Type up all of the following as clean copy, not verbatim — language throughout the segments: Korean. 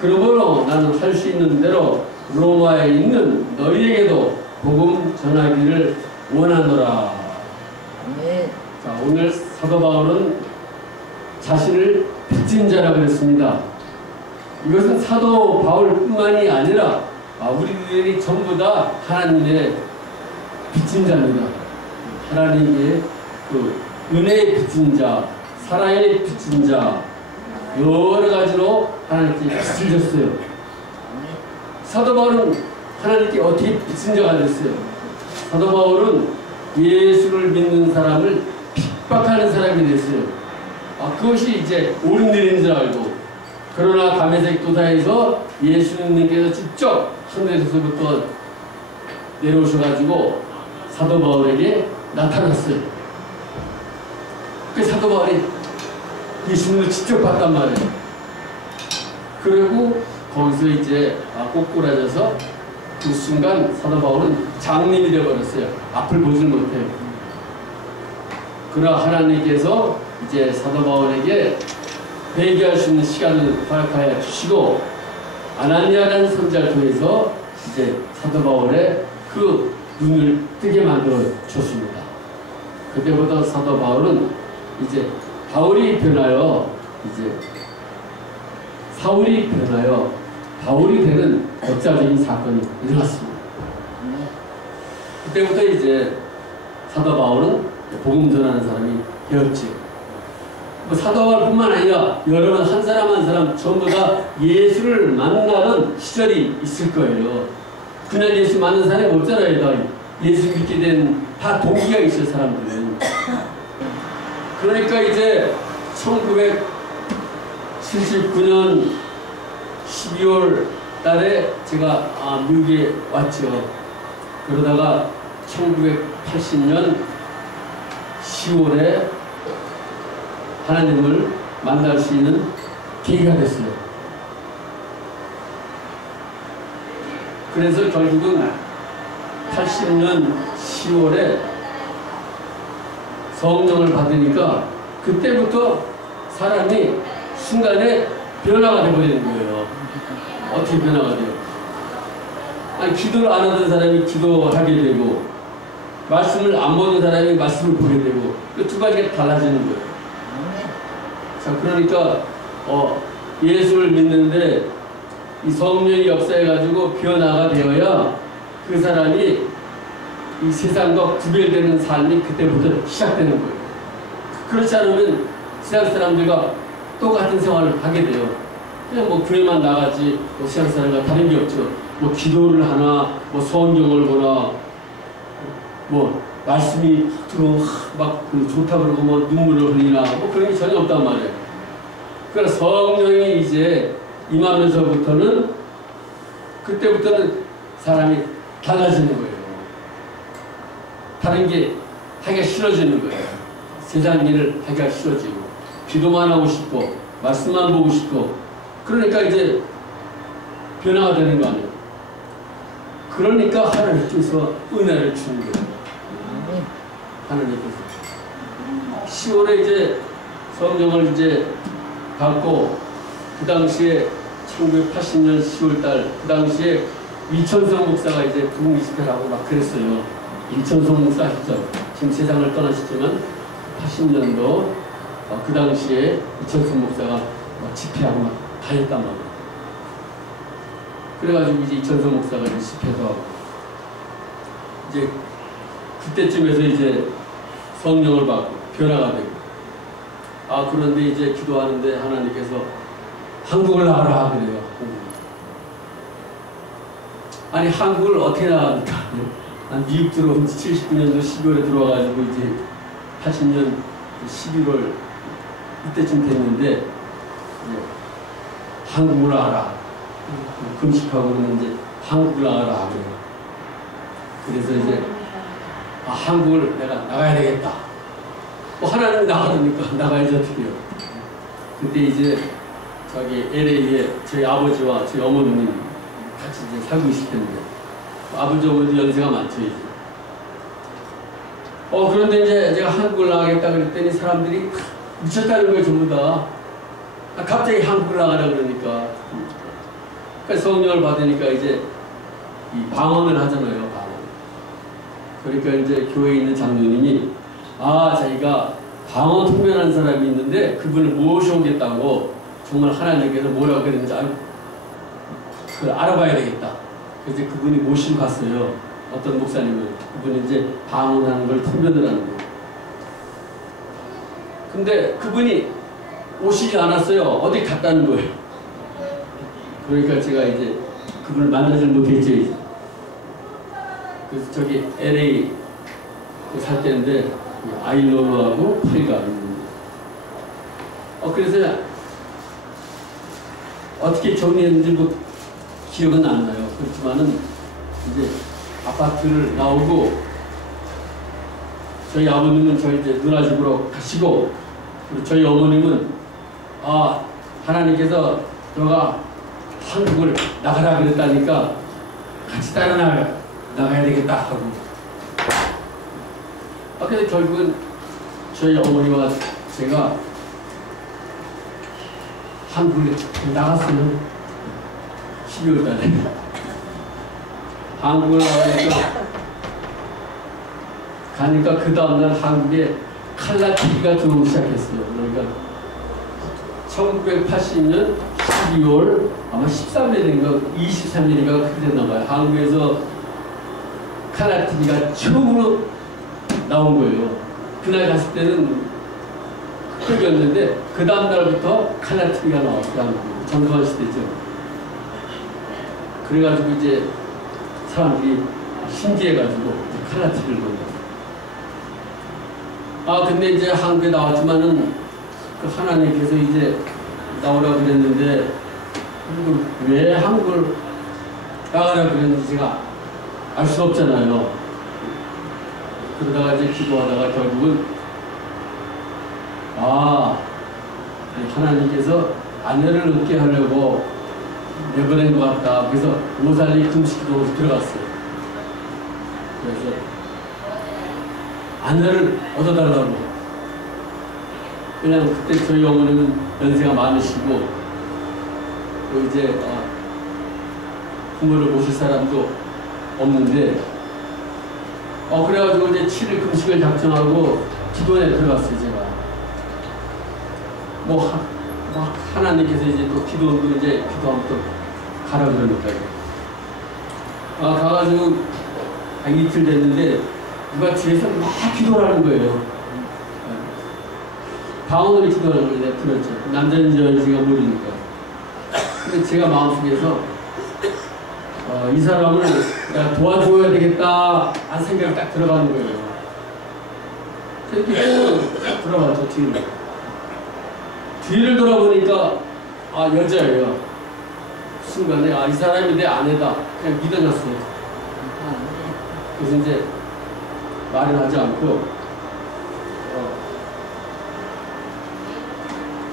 그러므로 나는 할 수 있는 대로 로마에 있는 너희에게도 복음 전하기를 원하노라. 네. 자, 오늘 사도 바울은 자신을 빚진 자라고 했습니다. 이것은 사도 바울뿐만이 아니라 우리들이 전부 다 하나님의 빚진 자입니다. 하나님의 그 은혜의 빚진 자, 사랑의 빚진 자, 여러 가지로 하나님께 빚을 졌어요. 사도 바울은 하나님께 어떻게 빚진 자가 됐어요? 사도 바울은 예수를 믿는 사람을 핍박하는 사람이 됐어요. 그것이 이제 옳은 일인 줄 알고, 그러나 다메섹 도사에서 예수님께서 직접 하늘에서부터 내려오셔가지고 사도 바울에게 나타났어요. 그 사도 바울이 예수님을 직접 봤단 말이에요. 그리고 거기서 이제 꼬꾸라져서 그 순간 사도 바울은 장님이 되어버렸어요. 앞을 보질 못해요. 그러나 하나님께서 이제 사도 바울에게 회개할 수 있는 시간을 허락하여 주시고, 아나니아라는 선지자를 통해서 이제 사도 바울의 그 눈을 뜨게 만들어 줬습니다. 그때부터 사도 바울은 이제 바울이 변하여 이제 사울이 변하여 바울이 되는 역사적인 사건이 일어났습니다. 그때부터 이제 사도 바울은 복음 전하는 사람이 되었지. 사도 바울뿐만 아니라 여러분 한 사람 한 사람 전부 다 예수를 만나는 시절이 있을 거예요. 그냥 예수 만난 사람이 없잖아요. 다 예수 믿게 된 다 동기가 있을 사람들은. 그러니까 이제 1979년 12월 달에 제가 미국에 왔죠. 그러다가 1980년 10월에 하나님을 만날 수 있는 계기가 됐어요. 그래서 결국은 80년 10월에 성령을 받으니까 그때부터 사람이 순간에 변화가 되어버리는 거예요. 어떻게 변화가 돼요? 기도를 안 하던 사람이 기도하게 되고, 말씀을 안 보는 사람이 말씀을 보게 되고, 그 두 가지가 달라지는 거예요. 자, 그러니까 예수를 믿는데 이 성령이 역사해가지고 변화가 되어야 그 사람이 이 세상과 구별되는 삶이 그때부터 시작되는 거예요. 그렇지 않으면 세상 사람들과 똑같은 생활을 하게 돼요. 그냥 뭐 교회만 나가지 세상 사람과 다른 게 없죠. 뭐 기도를 하나, 뭐 성경을 보나, 뭐 말씀이 들어 막 좋다 그러고 뭐 눈물을 흘리나 뭐 그런 게 전혀 없단 말이에요. 그러나 성령이 이제 임하면서부터는 그때부터는 사람이 달라지는 거예요. 다른 게 하기가 싫어지는 거예요. 세상 일을 하기가 싫어지고, 기도만 하고 싶고, 말씀만 보고 싶고, 그러니까 이제 변화가 되는 거 아니에요. 그러니까 하나님께서 은혜를 주는 거예요. 하나님께서 10월에 이제 성령을 이제 받고, 그 당시에 1980년 10월달 그 당시에 이천성 목사가 이제 부흥 집회를 하고 막 그랬어요. 이천성 목사 아시죠? 지금 세상을 떠나셨지만 80년도 그 당시에 이천성 목사가 막 집회하고 막 다녔단 말이에요. 그래가지고 이제 이천성 목사가 이제 집회도 하고, 이제 그때쯤에서 이제 성령을 받고 변화가 되고, 그런데 이제 기도하는데 하나님께서 한국을 나가라 그래요. 아니 한국을 어떻게 나갑니까? 미국 들어온 79년도 12월에 들어와가지고 이제 80년 11월 이때쯤 됐는데 한국을 나가라. 금식하고 그러는데 한국을 나가라 그래요. 그래서 이제 한국을 내가 나가야 되겠다. 하나님이 나가니까 나가야지 어떻게 해요. 그때 이제 저기 LA에 저희 아버지와 저희 어머님 같이 이제 살고 있을 텐데, 아버지 어머니도 연세가 많죠 이제. 그런데 이제 제가 한국을 나가겠다 그랬더니 사람들이 미쳤다는 거예요 전부 다. 갑자기 한국을 나가라 그러니까. 그러니까 성령을 받으니까 이제 이 방언을 하잖아요. 방언. 그러니까 이제 교회에 있는 장로님이 자기가 방언 통변하는 사람이 있는데 그분을 모셔오겠다고 정말 하나님께서 뭐라고 그랬는지 알아봐야 되겠다. 그래서 그분이 모시고 갔어요. 어떤 목사님을. 그분이 이제 방언하는 걸 통변을 하는 거예요. 근데 그분이 오시지 않았어요. 어디 갔다는 거예요. 그러니까 제가 이제 그분을 만나지 못했죠. 이제. 그래서 저기 LA 살 때인데 아일로하고 프리가 그래서 어떻게 정리했는지 뭐 기억은 안 나요. 그렇지만은 이제 아파트를 나오고 저희 아버님은 저희 이제 누나 집으로 가시고 그리고 저희 어머님은 하나님께서 너가 한국을 나가라 그랬다니까 같이 따라 나가야 되겠다 하고 그래서 결국은 저희 어머니와 제가 한국에 나갔어요. 12월 달에 한국을 가니까 그 다음날 한국에 칼라 TV가 들어오기 시작했어요. 그러니까 1980년 12월 아마 13일인가 23일인가 그렇게 됐나봐요. 한국에서 칼라 TV가 처음으로 나온 거예요. 그날 갔을 때는 흑역이었는데 그 다음 날부터 칼라 TV가 나왔어요. 전두환 시대죠. 그래가지고 이제 사람들이 신기해가지고 칼라 TV를 본다. 근데 이제 한국에 나왔지만은 그 하나님께서 이제 나오라고 그랬는데 왜 한국을 나가라고 그랬는지 제가 알 수 없잖아요. 그러다가 이제 기도하다가 결국은 하나님께서 아내를 얻게 하려고 내보낸 것 같다. 그래서 오살리 금식기도로 들어갔어요. 그래서 아내를 얻어달라고. 그냥 그때 저희 어머니는 연세가 많으시고 또 이제 부모를 모실 사람도 없는데 그래가지고 이제 7일 금식을 작정하고 기도에 들어갔어요. 제가 하나님께서 이제 또 기도도 이제 기도하면 또 가라 그러니까요. 가가지고 이틀 됐는데 누가 뒤에서 막 기도를 하는 거예요. 방언으로 기도하는 거예요. 내가 들었죠. 남자인지 여자인지가 모르니까. 근데 제가 마음속에서 이 사람을 내가 도와줘야 되겠다 한 생각이 딱 들어가는 거예요. 그래서 들어봤죠. 뒤를 돌아보니까 여자예요. 순간에 이 사람이 내 아내다 그냥 믿어졌어요. 그래서 이제 말은 하지 않고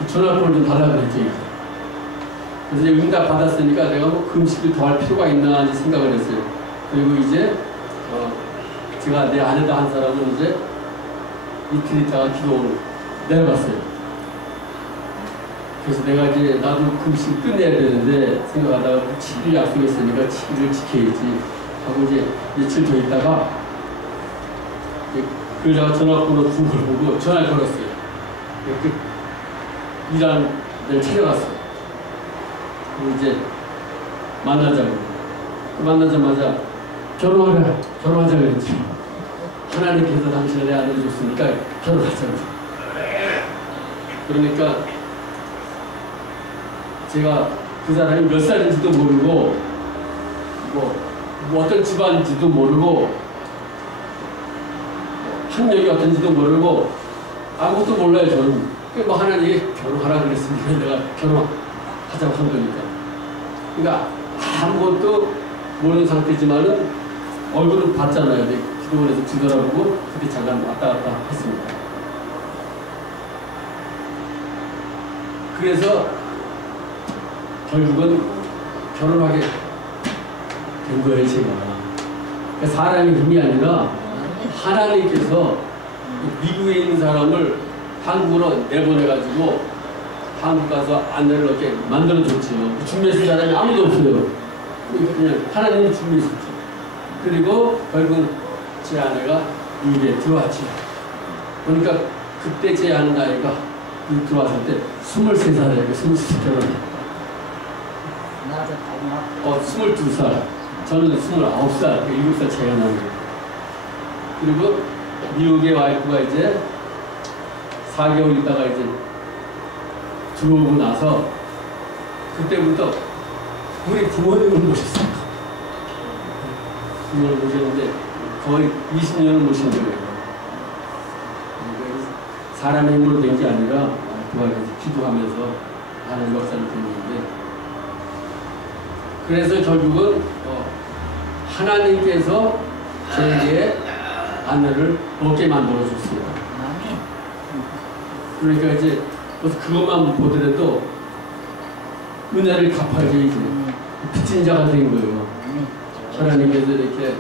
전화번호 좀 달라고 그랬죠. 그래서 이제 응답 받았으니까 내가 뭐 금식을 더 할 필요가 있나 이제 생각을 했어요. 그리고 이제 제가 내 아내다 한 사람은 이제 이틀 있다가 기도를 내려갔어요. 그래서 내가 이제 나도 금식 끝내야 되는데 생각하다가 7일 약속했으니까 7일을 지켜야지 하고 이제 며칠 더 있다가 그 여자가 전화번호 준 걸 보고 전화를 걸었어요. 이렇게 일하는 데를 찾아갔어요. 그리고 이제 만나자고. 만나자마자 결혼하자 그랬지. 하나님께서 당신을 내 아내를 줬으니까 결혼하자고. 그러니까 제가 그 사람이 몇 살인지도 모르고 뭐 어떤 집안인지도 모르고 학력이 어떤지도 모르고 아무것도 몰라요. 저는 뭐 하나님이 결혼하라 그랬으니까 내가 결혼하자고 한 거니까. 그러니까 아무것도 모르는 상태지만은 얼굴은 봤잖아요. 기도원에서 뒤돌아보고 그때 잠깐 왔다 갔다 했습니다. 그래서 결국은 결혼하게 된 거예요. 제가. 그러니까 사람의 힘이 아니라 하나님께서 미국에 있는 사람을 한국으로 내보내가지고 한국 가서 아내를 이렇게 만들어줬죠. 준비했을 사람이 아무도 없어요. 그냥 하나님이 준비했었죠. 그리고 결국 제 아내가 입에 들어왔죠. 그러니까 그때 제 아내 나이가 들어왔을 때 23살이에요. 23살. 22살. 저는 29살, 7살 차이가 나는 거예요. 그리고 미국의 와이프가 이제 4개월 있다가 이제 들어오고 나서 그때부터 우리 부모님을 모셨어요. 부모님을 모셨는데 거의 20년을 모신 거예요. 사람의 힘으로 된 게 아니라 와이프가 기도하면서 하는 역사를 했는데 그래서 결국은 하나님께서 저에게 아내를 얻게 만들어줬습니다. 그러니까 이제 그것만 보더라도 은혜를 갚아야지 이제 빚진 자가 된 거예요. 하나님께서 이렇게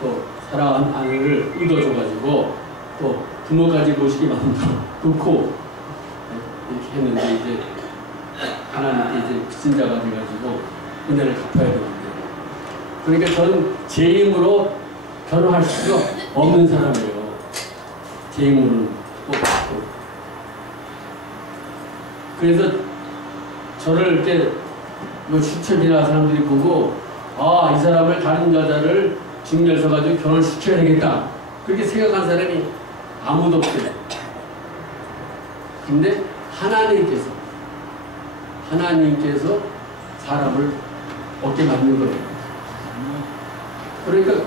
또 사랑한 아내를 얻어줘가지고 또 부모까지 모시게 만들어 놓고 이렇게 했는데 이제 하나님께 이제 빚진 자가 돼가지고 은혜를 갚아야 되는데 그러니까 저는 제 힘으로 결혼할 수가 없는 사람이에요. 제 힘으로는 그래서 저를 이렇게 추천이나 사람들이 보고 아, 이 사람을 다른 여자를 증명해서 가지고 결혼을 시켜야 되겠다 그렇게 생각한 사람이 아무도 없어요. 근데 하나님께서 사람을 얻게 만든 거예요. 그러니까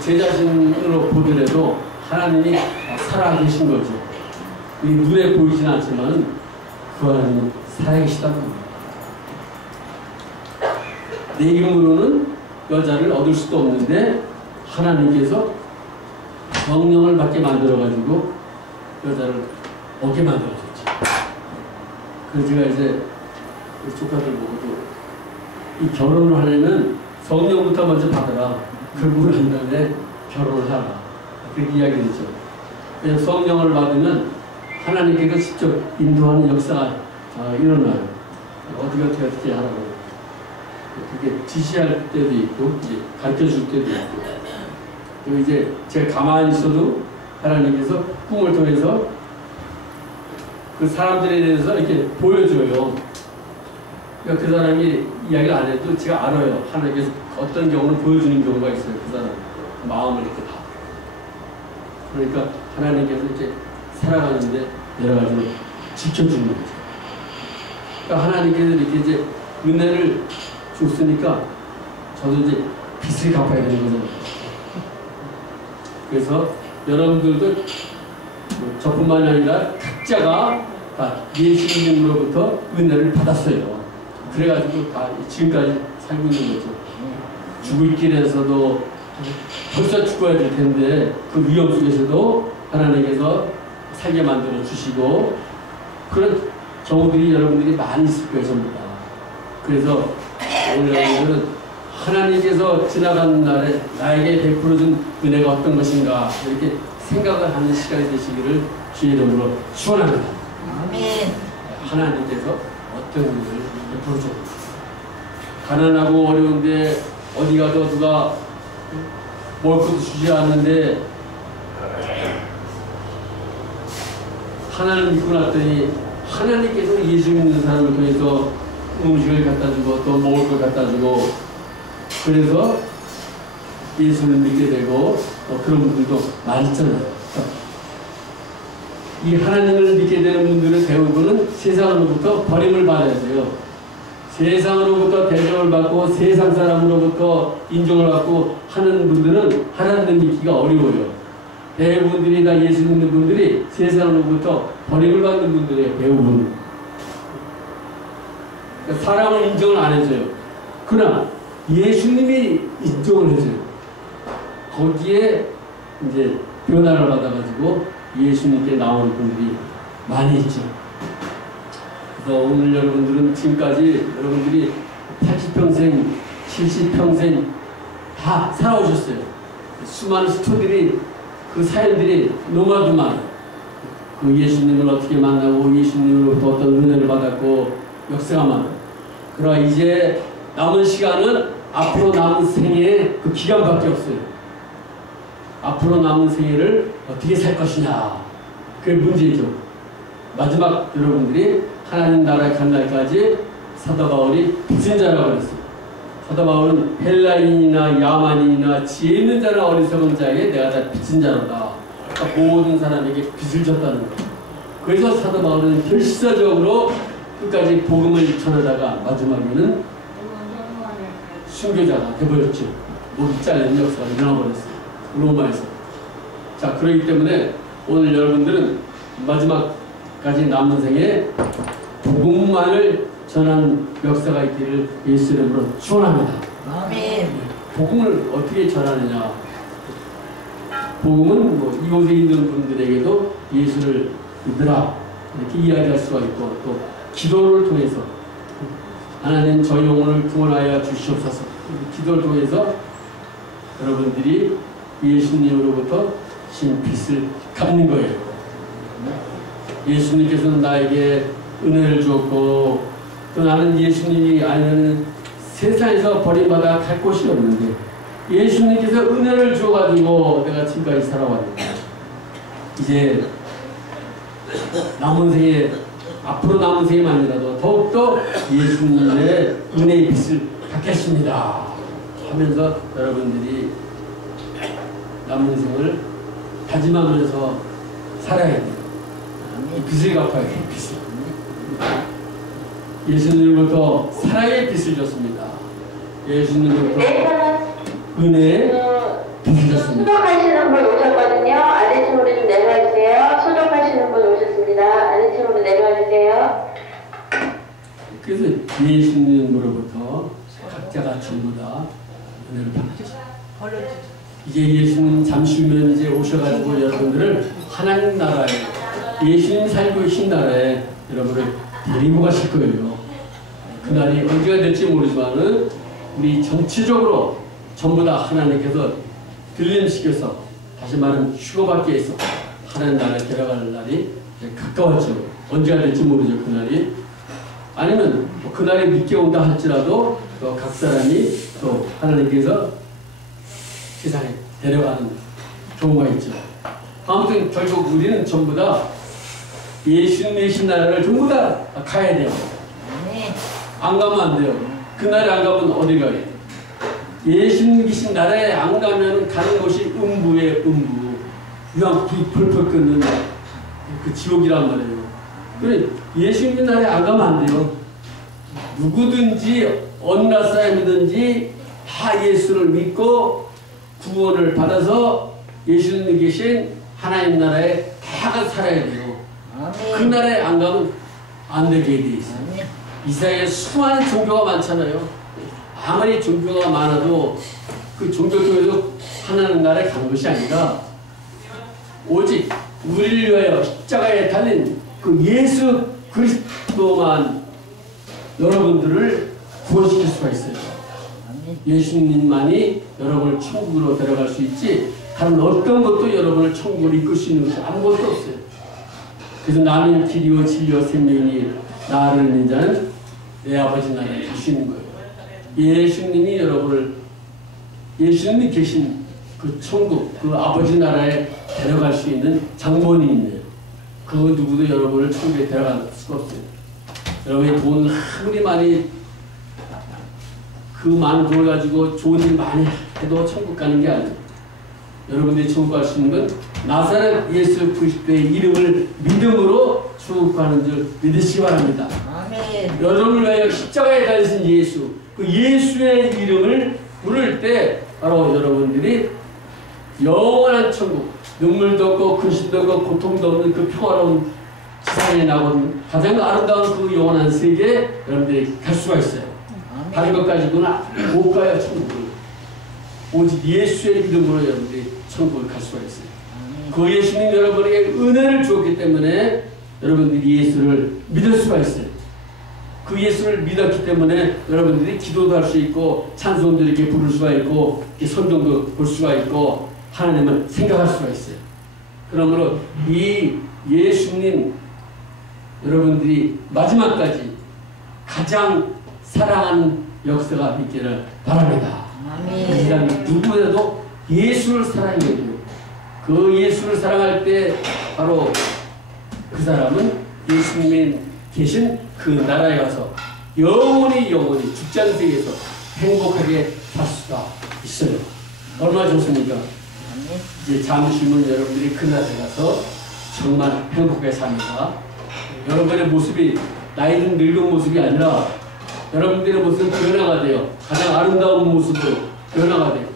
제 자신으로 보더라도 하나님이 살아계신 거죠. 눈에 보이진 않지만 그 하나님이 살아계시다는 겁니다. 내 힘으로는 여자를 얻을 수도 없는데 하나님께서 성령을 받게 만들어가지고 여자를 얻게 만들어줬죠. 그래서 제가 이제 조카들 보고도 이 결혼을 하려면 성령부터 먼저 받아라. 그러고 난 다음에 결혼을 하라. 그렇게 이야기했죠. 그냥 성령을 받으면 하나님께서 직접 인도하는 역사가 일어나요. 어떻게 하라고. 그게 지시할 때도 있고, 이제 가르쳐 줄 때도 있고. 그리고 이제 제가 가만히 있어도 하나님께서 꿈을 통해서 그 사람들에 대해서 이렇게 보여줘요. 그러니까 그 사람이 이야기를 안 해도 제가 알아요. 하나님께서 어떤 경우는 보여주는 경우가 있어요. 그 사람 마음을 이렇게 다. 그러니까 하나님께서 이렇게 살아가는데 여러 가지로 지켜주는 거죠. 그러니까 하나님께서 이렇게 이제 은혜를 줬으니까 저도 이제 빚을 갚아야 되는 거잖아요. 그래서 여러분들도 저뿐만이 아니라 각자가 다 예수님으로부터 은혜를 받았어요. 그래가지고 다 지금까지 살고 있는 거죠. 죽을 길에서도 벌써 죽어야 될 텐데 그 위험 속에서도 하나님께서 살게 만들어 주시고 그런 경우들이 여러분들이 많이 있을 거예요. 전부 다. 그래서 오늘 여러분들은 하나님께서 지나가는 날에 나에게 베풀어준 은혜가 어떤 것인가 이렇게 생각을 하는 시간이 되시기를 주의 이름으로 축원합니다. 아멘. 하나님께서 어떤 은혜를 베풀어줬는가. 가난하고 어려운데 어디 가도 누가 먹을 것도 주지 않는데 하나님 믿고 났더니 하나님께서 예수 믿는 사람을 통해서 음식을 갖다 주고 또 먹을 걸 갖다 주고 그래서 예수를 믿게 되고 그런 분들도 많잖아요. 이 하나님을 믿게 되는 분들은 대부분은 세상으로부터 버림을 받아야 돼요. 세상으로부터 대접을 받고 세상 사람으로부터 인정을 받고 하는 분들은 하나님을 믿기가 어려워요. 대부분들이 다 예수 믿는 분들이 세상으로부터 버림을 받는 분들이에요. 대부분. 그러니까 사람은 인정을 안 해줘요. 그러나 예수님이 인정을 해줘요. 거기에 이제 변화를 받아가지고 예수님께 나오는 분들이 많이 있죠. 그래서 오늘 여러분들은 지금까지 여러분들이 80평생, 70평생 다 살아오셨어요. 수많은 스토리들이 그 사연들이 너무나도 많아요. 그 예수님을 어떻게 만나고 예수님으로부터 어떤 은혜를 받았고 역사가 많아요. 그러나 이제 남은 시간은 앞으로 남은 생애의 그 기간밖에 없어요. 앞으로 남은 생애를 어떻게 살 것이냐, 그게 문제죠. 마지막 여러분들이 하나님 나라에 간 날까지 사도 바울이 빚은 자라고 그랬어요. 사도 바울은 헬라인이나 야만인이나 지혜 있는 자나 어리석은 자에게 내가 다 빚은 자로다. 그러니까 모든 사람에게 빚을 졌다는 거예요. 그래서 사도 바울은 결실적으로 끝까지 복음을 전하다가 마지막에는 순교자가 돼버렸죠. 모두 잘리는 역사가 일어나버렸어요. 로마에서. 자, 그렇기 때문에 오늘 여러분들은 마지막까지 남은 생에 복음만을 전하는 역사가 있기를 예수 이름으로 축원합니다. 아멘. 복음을 어떻게 전하느냐? 복음은 뭐 이곳에 있는 분들에게도 예수를 믿으라 이렇게 이야기할 수가 있고, 또 기도를 통해서 하나님 저희 영혼을 구원하여 주시옵소서, 기도를 통해서 여러분들이 예수님으로부터 신 빚을 갚는 거예요. 예수님께서는 나에게 은혜를 주었고, 또 나는 예수님이 아니면 세상에서 버림받아 갈 곳이 없는데 예수님께서 은혜를 주어가지고 내가 지금까지 살아왔는데, 이제 남은 생에, 앞으로 남은 생에만이라도 더욱더 예수님의 은혜의 빚을 갚겠습니다 하면서 여러분들이 남은 생을 다짐하면서 살아야 돼요. 이 빚을 갚아야 돼요. 빚을. 예수님으로부터 사랑의 빚을 줬습니다. 예수님으로부터 은혜의 빚을 줬습니다. 소독하시는 분 오셨거든요. 아래층으로 좀 내려와주세요. 소독하시는 분 오셨습니다. 아래층으로 내려와주세요. 그래서 예수님으로부터 각자가 전부 다 은혜를 받죠. 이제 예수님 잠시 후면 이제 오셔가지고 여러분들을 하나님 나라에, 예수님 살고 계신 나라에 여러분을 데리고 가실 거예요. 그날이 언제가 될지 모르지만은 우리 전체적으로 전부 다 하나님께서 들림시켜서, 다시 말하면 휴거받기 위해서 하나님 나라에 데려갈 날이 가까웠죠. 언제가 될지 모르죠, 그날이. 아니면 뭐 그날이 늦게 온다 할지라도 또 각 사람이 또 하나님께서 세상에 데려가는 경우가 있죠. 아무튼 결국 우리는 전부 다 예수님 계신 나라를 전부 다 가야 돼요. 안 가면 안 돼요. 그날에 안 가면 어디 가요? 예수님 계신 나라에 안 가면 가는 곳이 음부에 음부, 유황 불 펄펄 끓는 그 지옥이란 말이에요. 그래, 예수님 나라에 안 가면 안 돼요. 누구든지 어느 나라 사람이든지 다 예수를 믿고 구원을 받아서 예수님 계신 하나님 나라에 다 살아야 돼요. 그 나라에 안 가면 안 되게 돼 있어요. 이 세상에 수많은 종교가 많잖아요. 아무리 종교가 많아도 그 종교 중에서 하나님 나라에 간 것이 아니라 오직 우리를 위하여 십자가에 달린 그 예수 그리스도만 여러분들을 구원시킬 수가 있어요. 예수님만이 여러분을 천국으로 데려갈 수 있지, 다른 어떤 것도 여러분을 천국으로 이끌 수 있는 것이 아무것도 없어요. 그래서 나는 길이요 진리요 생명이니 나를 믿는 자는 내 아버지 나라에 갈 수 있는 거예요. 예수님이 여러분을, 예수님이 계신 그 천국, 그 아버지 나라에 데려갈 수 있는 장본인이 있네요. 그 누구도 여러분을 천국에 데려갈 수가 없어요. 여러분이 돈 아무리 많이, 그 많은 돈을 가지고 좋은 일 많이 해도 천국 가는 게 아니에요. 여러분들이 천국 갈 수 있는 건 나사렛 예수 그리스도의 이름을 믿음으로 천국 가는 줄 믿으시기 바랍니다. 아멘. 여러분을 위하여 십자가에 달리신 예수, 그 예수의 이름을 부를 때 바로 여러분들이 영원한 천국, 눈물도 없고 근심도 없고 고통도 없는 그 평화로운 지상에 나온 가장 아름다운 그 영원한 세계에 여러분들이 갈 수가 있어요. 다른 것 가지고는 못 가요, 천국을. 오직 예수의 이름으로 여러분들이 천국을 갈 수가 있어요. 그 예수님 여러분에게 은혜를 주었기 때문에 여러분들이 예수를 믿을 수가 있어요. 그 예수를 믿었기 때문에 여러분들이 기도도 할 수 있고 찬송도 이렇게 부를 수가 있고 선동도 볼 수가 있고 하나님을 생각할 수가 있어요. 그러므로 이 예수님 여러분들이 마지막까지 가장 사랑하는 역사가 있기를 바랍니다. 이 사람이 누구라도 예수를 사랑해야 돼요. 그 예수를 사랑할 때 바로 그 사람은 예수님이 계신 그 나라에 가서 영원히 죽장세계에서 행복하게 살 수가 있어요. 얼마나 좋습니까? 이제 잠시면 여러분들이 그 나라에 가서 정말 행복하게 삽니다. 여러분의 모습이 나이든 늙은 모습이 아니라 여러분들의 모습은 변화가 돼요. 가장 아름다운 모습으로 변화가 돼요.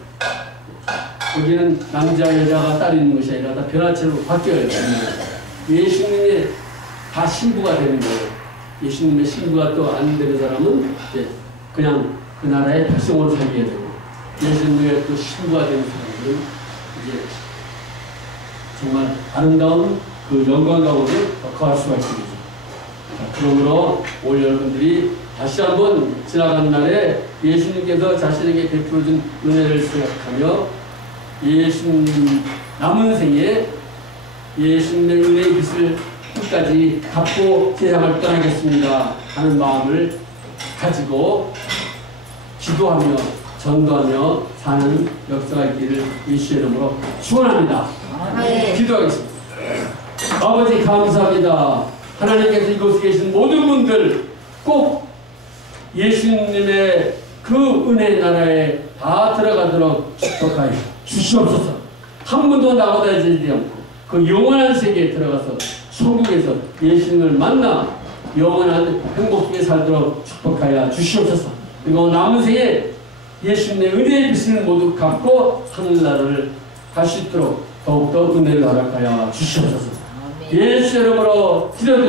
거기는 남자, 여자가 딸이 있는 것이 아니라 다 변화체로 바뀌어요. 예수님의 다 신부가 되는 거예요. 예수님의 신부가 또 안 되는 사람은 이제 그냥 그 나라의 백성으로 살게 되고, 예수님의 또 신부가 되는 사람들은 이제 정말 아름다운 그 영광 가운데 거할 수가 있습니다. 그러므로 오늘 여러분들이 다시 한번 지나간 날에 예수님께서 자신에게 베풀어준 은혜를 생각하며 예수님 남은 생에 예수님의 은혜의 빛을 끝까지 갖고 세상을 떠나겠습니다 하는 마음을 가지고 기도하며 전도하며 사는 역사가 있기를 예수의 이름으로 축원합니다. 기도하겠습니다. 아버지 감사합니다. 하나님께서 이곳에 계신 모든 분들 꼭 예수님의 그 은혜의 나라에 다 들어가도록 축복하여 주시옵소서. 한 분도 나가다니지 않고 그 영원한 세계에 들어가서 천국에서 예수님을 만나 영원한 행복 속에 살도록 축복하여 주시옵소서. 그리고 남은 생에 예수님의 은혜의 빛을 모두 갖고 하늘나라를 갈 수 있도록 더욱더 은혜를 허락하여 주시옵소서. 예수 이름으로 기도드립니다.